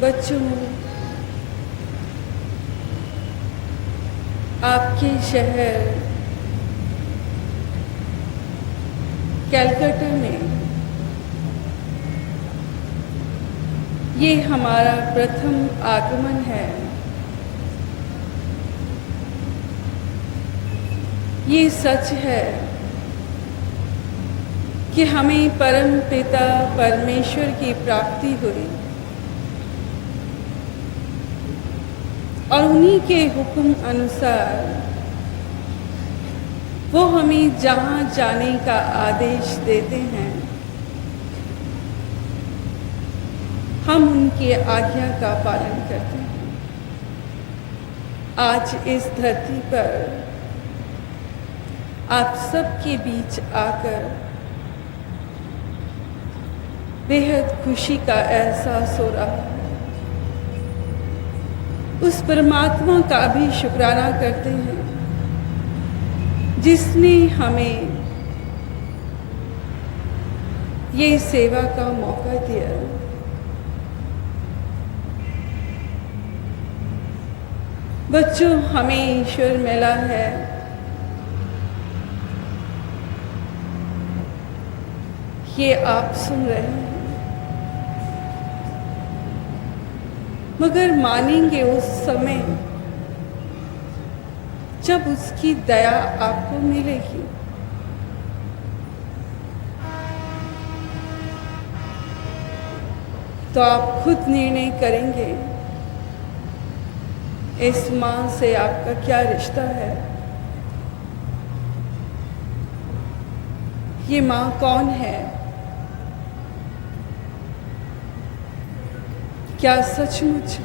बच्चों, आपके शहर कलकत्ता में ये हमारा प्रथम आगमन है। ये सच है कि हमें परम पिता परमेश्वर की प्राप्ति हुई और उन्हीं के हुक्म अनुसार वो हमें जहाँ जाने का आदेश देते हैं, हम उनकी आज्ञा का पालन करते हैं। आज इस धरती पर आप सबके बीच आकर बेहद खुशी का एहसास हो रहा है। उस परमात्मा का भी शुक्राना करते हैं जिसने हमें ये सेवा का मौका दिया। बच्चों, हमें ईश्वर मिला है ये आप सुन रहे हैं, मगर मानेंगे उस समय जब उसकी दया आपको मिलेगी। तो आप खुद निर्णय करेंगे इस माँ से आपका क्या रिश्ता है। ये माँ कौन है? क्या सचमुच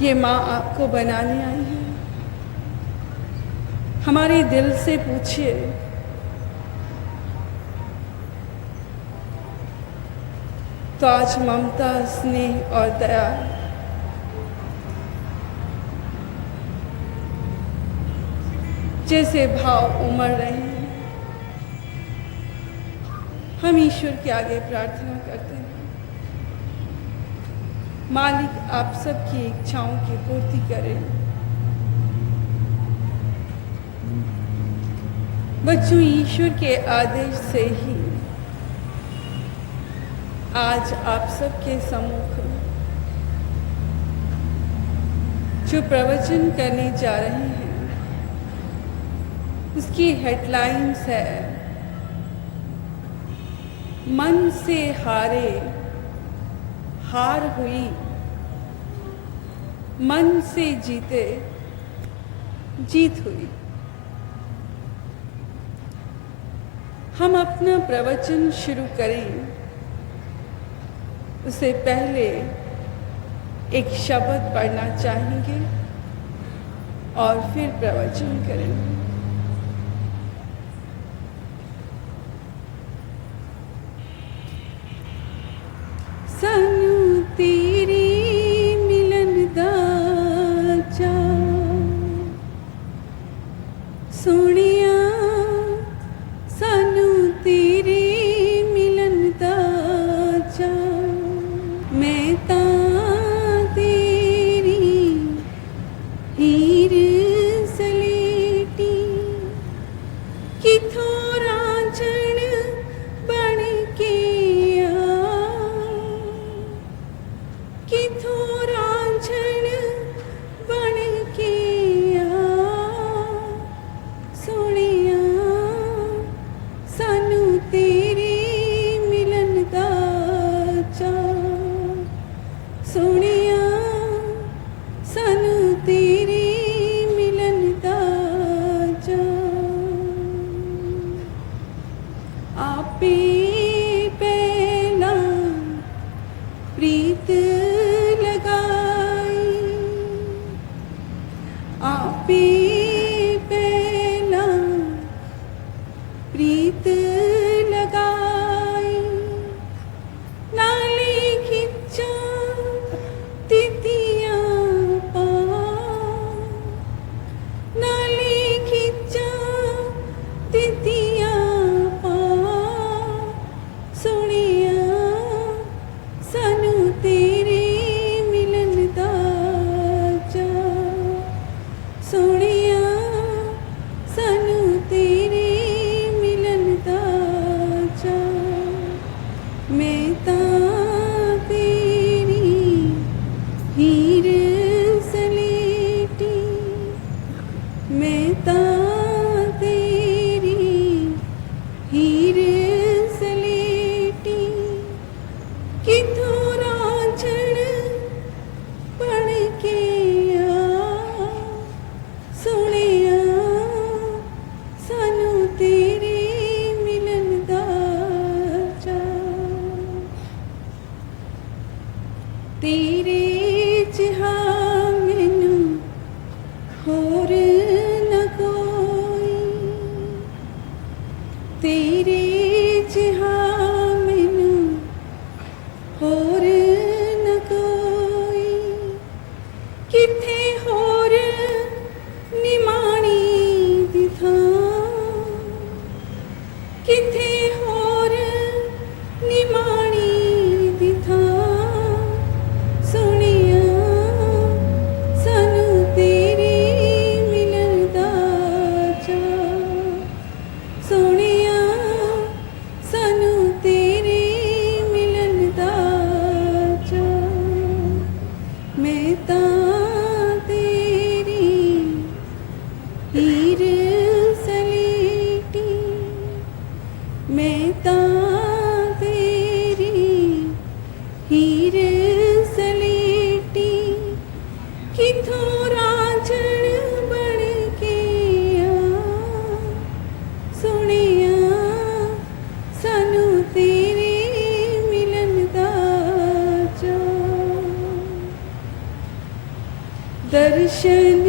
ये माँ आपको बनाने आई है? हमारे दिल से पूछिए। तो आज ममता, स्नेह और दया जैसे भाव उमड़ रहे हैं, हम ईश्वर के आगे प्रार्थना करते हैं, मालिक आप सबकी इच्छाओं की पूर्ति करें। बच्चों, ईश्वर के आदेश से ही आज आप सबके सम्मुख जो प्रवचन करने जा रहे हैं उसकी हेडलाइंस है, मन से हारे हार हुई, मन से जीते जीत हुई। हम अपना प्रवचन शुरू करें उससे पहले एक शब्द पढ़ना चाहेंगे और फिर प्रवचन करेंगे। सानू तेरी मिलन दा चा सोनिया, सानू तेरी मिलन दा चा, मैं तां तेरी हीर सलेटी, किथों रांझण बन के किथों रांझण बन के सोनिया, सानू तेरी मिलन दा चा, सोनिया सानू तेरी मिलन दा चा। आपे पहला प्रीत लगाई, आपे पहला प्रीत लगाई, नाले खिंचा तितियां पा, नाले खिंचा तितियां पा, तेरे जिहा मैनू होर न कोई, तेरे जिहा मैनू होर न कोई, किथे होर निमाणी दी थां, किथे होर निमाणी दी थां, सोहणिया सानू तेरे मिलन दा चाऽ, सोहणिया सानू तेरे मिलन दा चाऽ, मैं तां तेरी हीर सलेटी, मैं तां तेरी हीर सलेटी, किथों रांझण बन के आ, सोहणिया सानू तेरे मिलन दा चाऽ, दर्शन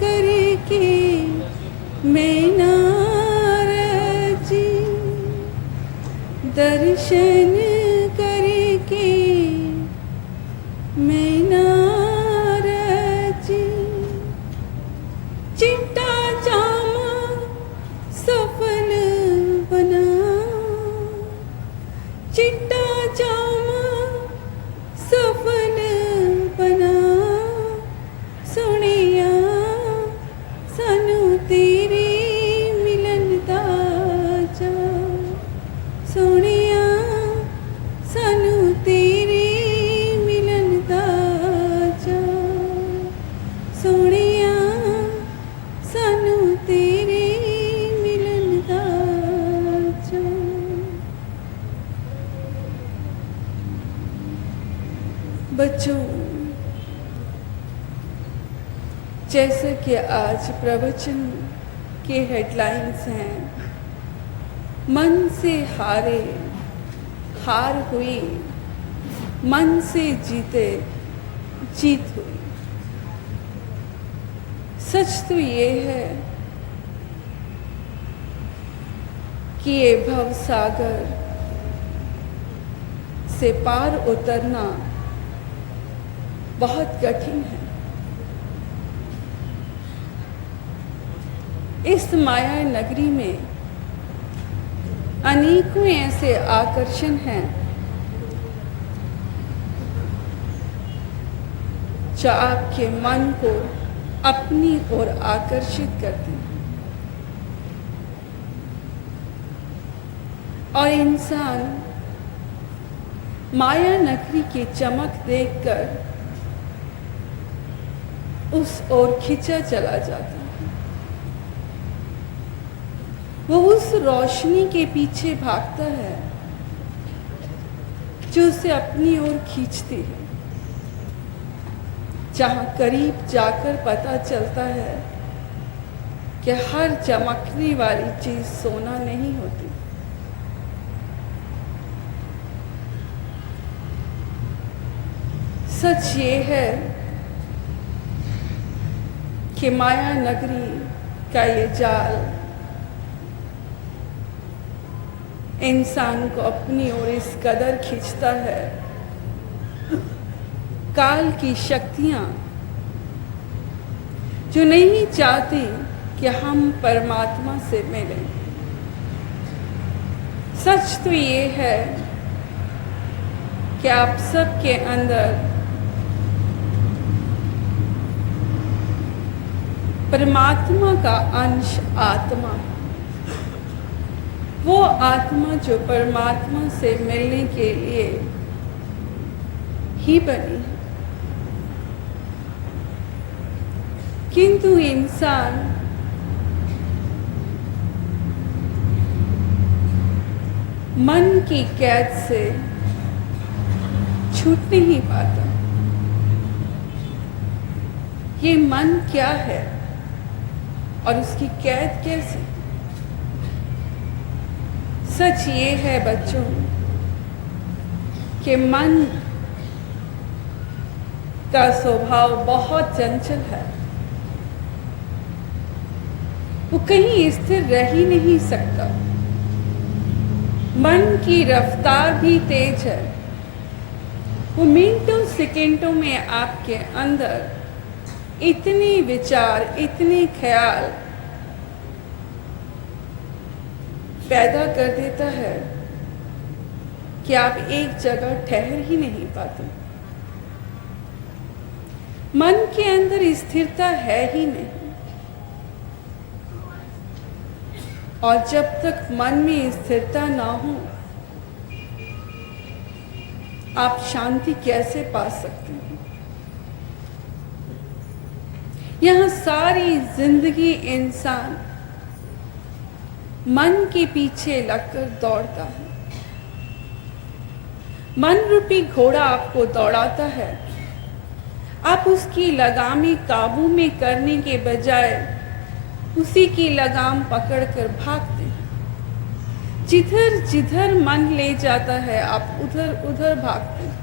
करके मैं ना रजी, दर्शन करके मैं ना रजी, चिट्टा जामा सफल बना, चिट्टा जामा सफल बना, सोहणिया सानू तेरे मिलन दा चाऽ, सोहणिया सानू तेरे मिलन दा चाऽ, सोहणिया सानू तेरे मिलन दा चाऽ। बच्चों, जैसे कि आज प्रवचन के हेडलाइंस हैं, मन से हारे हार हुई, मन से जीते जीत हुई। सच तो ये है कि ये भव सागर से पार उतरना बहुत कठिन है। इस माया नगरी में अनेकों ऐसे आकर्षण हैं जो आपके मन को अपनी ओर आकर्षित करते हैं, और इंसान माया नगरी की चमक देखकर उस ओर खिंचा चला जाता है। वो उस रोशनी के पीछे भागता है जो उसे अपनी ओर खींचती है, जहां करीब जाकर पता चलता है कि हर चमकने वाली चीज सोना नहीं होती। सच ये है कि माया नगरी का ये जाल इंसान को अपनी ओर इस कदर खींचता है, काल की शक्तियां जो नहीं चाहती कि हम परमात्मा से मिलें। सच तो ये है कि आप सबके अंदर परमात्मा का अंश आत्मा है, वो आत्मा जो परमात्मा से मिलने के लिए ही बनी है। किंतु इंसान मन की कैद से छूट नहीं पाता। ये मन क्या है और उसकी कैद कैसे? सच ये है बच्चों कि मन का स्वभाव बहुत चंचल है। वो कहीं स्थिर रह ही नहीं सकता। मन की रफ्तार भी तेज है। वो मिनटों सेकेंडों में आपके अंदर इतने विचार, इतने ख्याल पैदा कर देता है कि आप एक जगह ठहर ही नहीं पाते। मन के अंदर स्थिरता है ही नहीं। और जब तक मन में स्थिरता ना हो, आप शांति कैसे पा सकते हैं? यहाँ सारी जिंदगी इंसान मन के पीछे लगकर दौड़ता है। मन रूपी घोड़ा आपको दौड़ाता है। आप उसकी लगामें काबू में करने के बजाय उसी की लगाम पकड़कर भागते हैं। जिधर जिधर मन ले जाता है आप उधर उधर भागते हैं।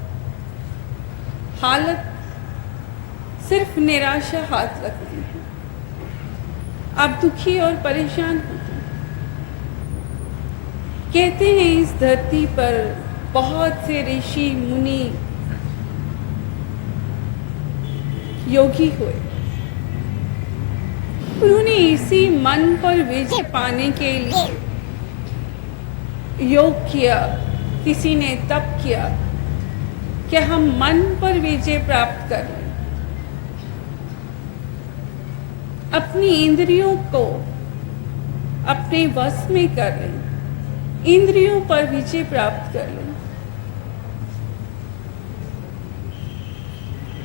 हालत सिर्फ निराशा हाथ लगती है। आप दुखी और परेशान होते हैं। कहते हैं इस धरती पर बहुत से ऋषि मुनि योगी हुए। उन्होंने इसी मन पर विजय पाने के लिए योग किया। किसी ने तप किया कि हम मन पर विजय प्राप्त कर लें, अपनी इंद्रियों को अपने वश में कर लें, इंद्रियों पर विजय प्राप्त कर लें।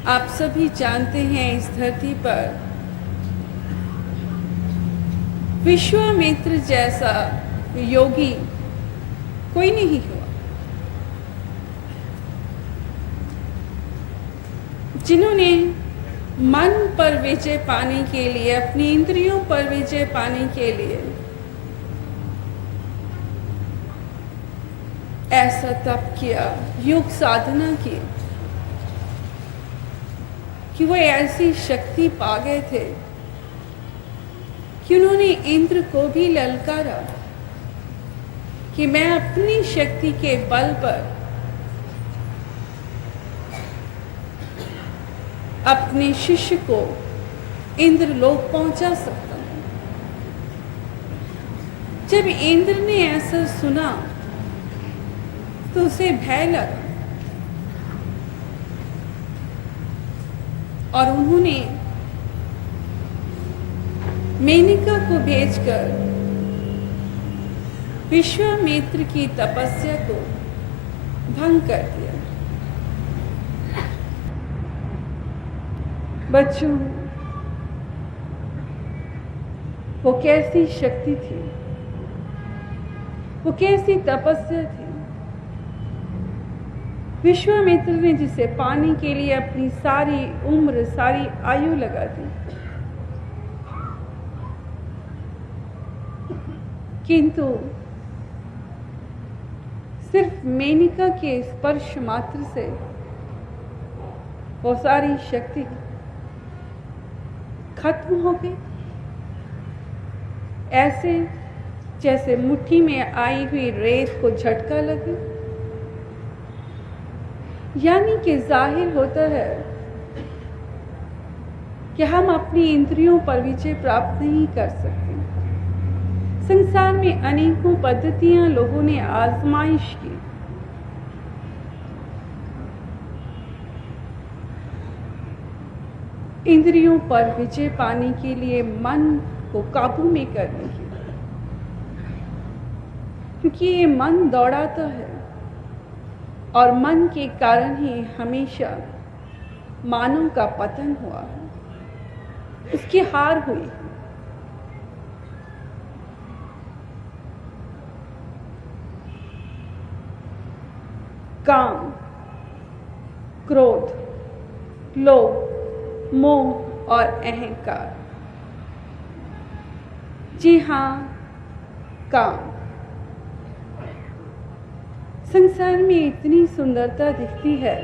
आप सभी जानते हैं इस धरती पर विश्वामित्र जैसा योगी कोई नहीं हुआ, जिन्होंने मन पर विजय पाने के लिए, अपनी इंद्रियों पर विजय पाने के लिए ऐसा तप किया, योग साधना की कि वो ऐसी शक्ति पा गए थे कि उन्होंने इंद्र को भी ललकारा कि मैं अपनी शक्ति के बल पर अपने शिष्य को इंद्रलोक पहुंचा सकता हूं। जब इंद्र ने ऐसा सुना तो उसे भय लगा और उन्होंने मेनका को भेजकर विश्वामित्र की तपस्या को भंग कर दिया। बच्चों, वो कैसी शक्ति थी, वो कैसी तपस्या थी। विश्वामित्र ने जिसे पाने के लिए अपनी सारी उम्र, सारी आयु लगा दी, किंतु सिर्फ मेनका के स्पर्श मात्र से वो सारी शक्ति खत्म हो गई। ऐसे जैसे मुट्ठी में आई हुई रेत को झटका लगे। यानी कि जाहिर होता है कि हम अपनी इंद्रियों पर विजय प्राप्त नहीं कर सकते। संसार में अनेकों पद्धतियां लोगों ने आजमाइश की, इंद्रियों पर विजय पाने के लिए, मन को काबू में करने के लिए, क्योंकि ये मन दौड़ाता है और मन के कारण ही हमेशा मानव का पतन हुआ है, उसकी हार हुई। काम, क्रोध, लोभ, मोह और अहंकार। जी हाँ, काम। संसार में इतनी सुंदरता दिखती है,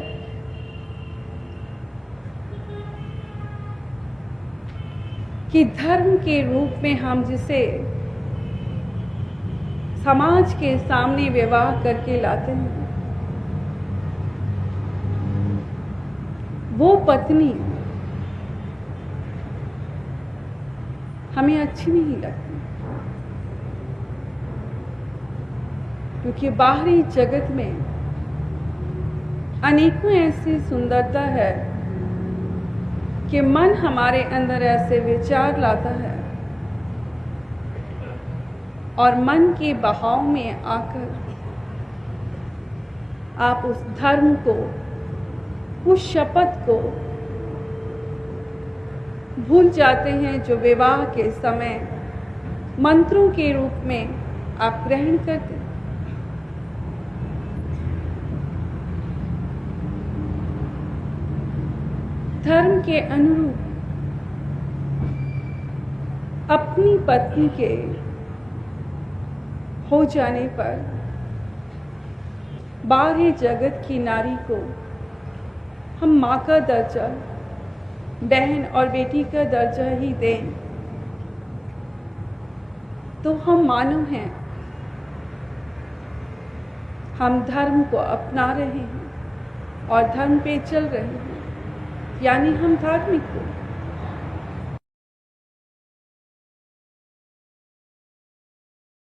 कि धर्म के रूप में हम जिसे समाज के सामने विवाह करके लाते हैं, वो पत्नी हमें अच्छी नहीं लगती, क्योंकि बाहरी जगत में अनेकों ऐसी सुंदरता है कि मन हमारे अंदर ऐसे विचार लाता है और मन के बहाव में आकर आप उस धर्म को, उस शपथ को भूल जाते हैं जो विवाह के समय मंत्रों के रूप में आप ग्रहण करते हैं। धर्म के अनुरूप अपनी पत्नी के हो जाने पर बाहरी जगत की नारी को हम माँ का दर्जा, बहन और बेटी का दर्जा ही दें तो हम मानव हैं, हम धर्म को अपना रहे हैं और धर्म पे चल रहे हैं, यानी हम धार्मिक को